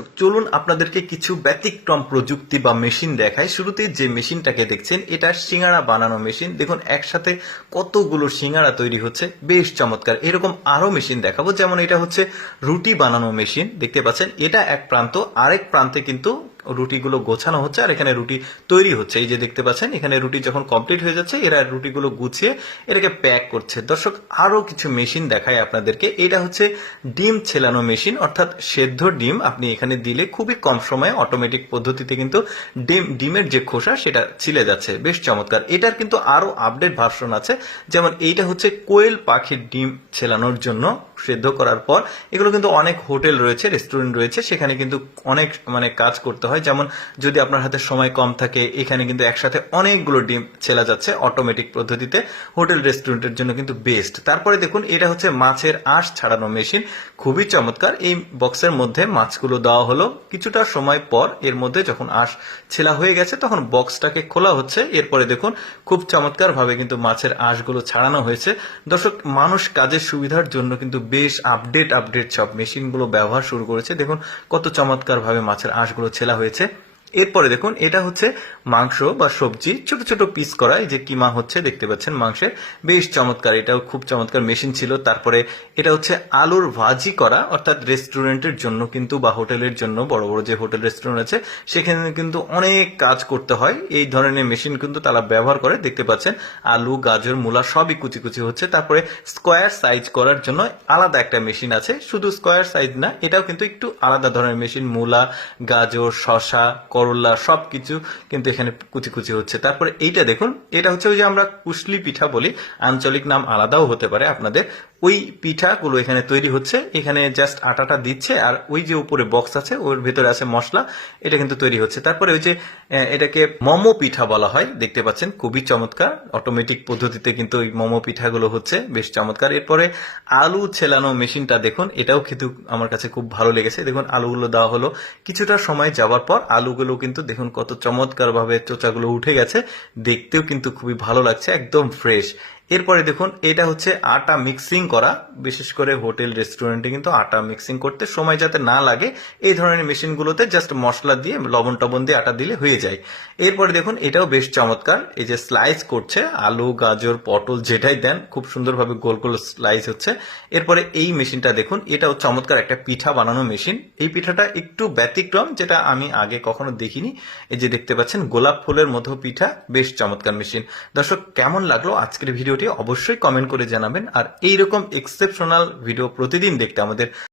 দর্শক চলুন আপনাদেরকে কিছু ব্যতিক্রম প্রযুক্তি বা মেশিন দেখায়। শুরুতে যে মেশিনটাকে দেখছেন এটা সিঙ্গাড়া বানানো মেশিন। দেখুন একসাথে কতগুলো সিঙ্গাড়া তৈরি হচ্ছে, বেশ চমৎকার। এরকম আরো মেশিন দেখাবো, যেমন এটা হচ্ছে রুটি বানানো মেশিন। দেখতে পাচ্ছেন এটা এক প্রান্ত, আরেক প্রান্তে কিন্তু রুটিগুলো গোছানো হচ্ছে আর এখানে রুটি তৈরি হচ্ছে। এই যে দেখতে পাচ্ছেন এখানে রুটি যখন কমপ্লিট হয়ে যাচ্ছে এরা রুটিগুলো গুছিয়ে এটাকে প্যাক করছে। দর্শক আরো কিছু মেশিন দেখায় আপনাদেরকে। এটা হচ্ছে ডিম ছেলানো মেশিন, অর্থাৎ সেদ্ধ ডিম আপনি এখানে দিলে খুবই কম সময়ে অটোমেটিক পদ্ধতিতে কিন্তু ডিমের যে খোসা সেটা ছিলে যাচ্ছে, বেশ চমৎকার। এটার কিন্তু আরো আপডেট ভার্সন আছে, যেমন এইটা হচ্ছে কোয়েল পাখির ডিম ছেলানোর জন্য। সেদ্ধ করার পর এগুলো কিন্তু অনেক হোটেল রয়েছে, রেস্টুরেন্ট রয়েছে, সেখানে কিন্তু অনেক কাজ করতে হয়। যেমন যদি আপনার হাতে সময় কম থাকে, এখানে কিন্তু একসাথে অনেকগুলো ডিম ছেলা যাচ্ছে অটোমেটিক পদ্ধতিতে। হোটেল রেস্টুরেন্টের জন্য কিন্তু বেস্ট। তারপরে দেখুন এটা হচ্ছে মাছের আঁশ ছাড়ানো মেশিন, খুবই চমৎকার। এই বক্সের মধ্যে মাছগুলো দেওয়া হলো, কিছুটা সময় পর এর মধ্যে যখন আঁশ ছেলা হয়ে গেছে তখন বক্সটাকে খোলা হচ্ছে। এরপরে দেখুন খুব চমৎকার ভাবে কিন্তু মাছের আঁশগুলো ছাড়ানো হয়েছে। দর্শক মানুষ কাজের সুবিধার জন্য কিন্তু বেশ আপডেট সব মেশিনগুলো ব্যবহার শুরু করেছে। দেখুন কত চমৎকার ভাবে মাছের আঁশগুলো ছেলা হয়েছে। এরপরে দেখুন এটা হচ্ছে মাংস বা সবজি ছোট ছোট পিস করা, এই যে কিমা হচ্ছে দেখতে পাচ্ছেন মাংসের, বেশ চমৎকার। এটাও খুব চমৎকার মেশিন ছিল। তারপরে এটা হচ্ছে আলুর ভাজি করা, অর্থাৎ রেস্টুরেন্টের জন্য কিন্তু বা হোটেলের জন্য, বড় বড় যে হোটেল রেস্টুরেন্ট আছে সেখানে কিন্তু অনেক কাজ করতে হয়, এই ধরনের মেশিন কিন্তু তারা ব্যবহার করে। দেখতে পাচ্ছেন আলু গাজর মূলা সবই কুচি কুচি হচ্ছে। তারপরে স্কোয়ার সাইজ করার জন্য আলাদা একটা মেশিন আছে, শুধু স্কোয়ার সাইজ না, এটাও কিন্তু একটু আলাদা ধরনের মেশিন। মূলা গাজর শশা করলা সবকিছু কিন্তু এখানে কুচি কুচি হচ্ছে। তারপরে এইটা দেখুন, এটা হচ্ছে ওই যে আমরা কুশলি পিঠা বলি, আঞ্চলিক নাম আলাদাও হতে পারে আপনাদের। ওই পিঠাগুলো এখানে তৈরি হচ্ছে, এখানে জাস্ট আটাটা দিচ্ছে আর ওই যে উপরে বক্স আছে ওর ভেতরে আছে মশলা, এটা কিন্তু তৈরি হচ্ছে। তারপরে ওই যে এটাকে মোমো পিঠা বলা হয়, দেখতে পাচ্ছেন খুবই চমৎকার। অটোমেটিক পদ্ধতিতে কিন্তু ওই মোমো পিঠাগুলো হচ্ছে, বেশ চমৎকার। এরপরে আলু ছেলানো মেশিনটা দেখুন, এটাও কিন্তু আমার কাছে খুব ভালো লেগেছে। দেখুন আলুগুলো দেওয়া হলো, কিছুটা সময় যাওয়ার পর আলুগুলো কিন্তু দেখুন কত চমৎকার ভাবে চোচাগুলো উঠে গেছে, দেখতেও কিন্তু খুবই ভালো লাগছে, একদম ফ্রেশ। এরপরে দেখুন এটা হচ্ছে আটা মিক্সিং করা, বিশেষ করে হোটেল রেস্টুরেন্টে কিন্তু আটা মিক্সিং করতে সময় যাতে না লাগে এই ধরনের মেশিনগুলোতে জাস্ট মশলা দিয়ে লবণ টবণ দিয়ে আটা দিলে হয়ে যায়। এরপরে দেখুন এটাও বেশ চমৎকার, এই যে স্লাইস করছে আলু গাজর পটল যেটাই দেন খুব সুন্দরভাবে গোল গোল স্লাইস হচ্ছে। এরপরে এই মেশিনটা দেখুন, এটাও চমৎকার একটা পিঠা বানানো মেশিন। এই পিঠাটা একটু ব্যতিক্রম, যেটা আমি আগে কখনো দেখিনি। এই যে দেখতে পাচ্ছেন গোলাপ ফুলের মতো পিঠা, বেশ চমৎকার মেশিন। দর্শক কেমন লাগলো আজকের ভিডিওটি অবশ্যই কমেন্ট করে জানাবেন। আর এইরকম এক্সেপশনাল ভিডিও প্রতিদিন দেখতে আমাদের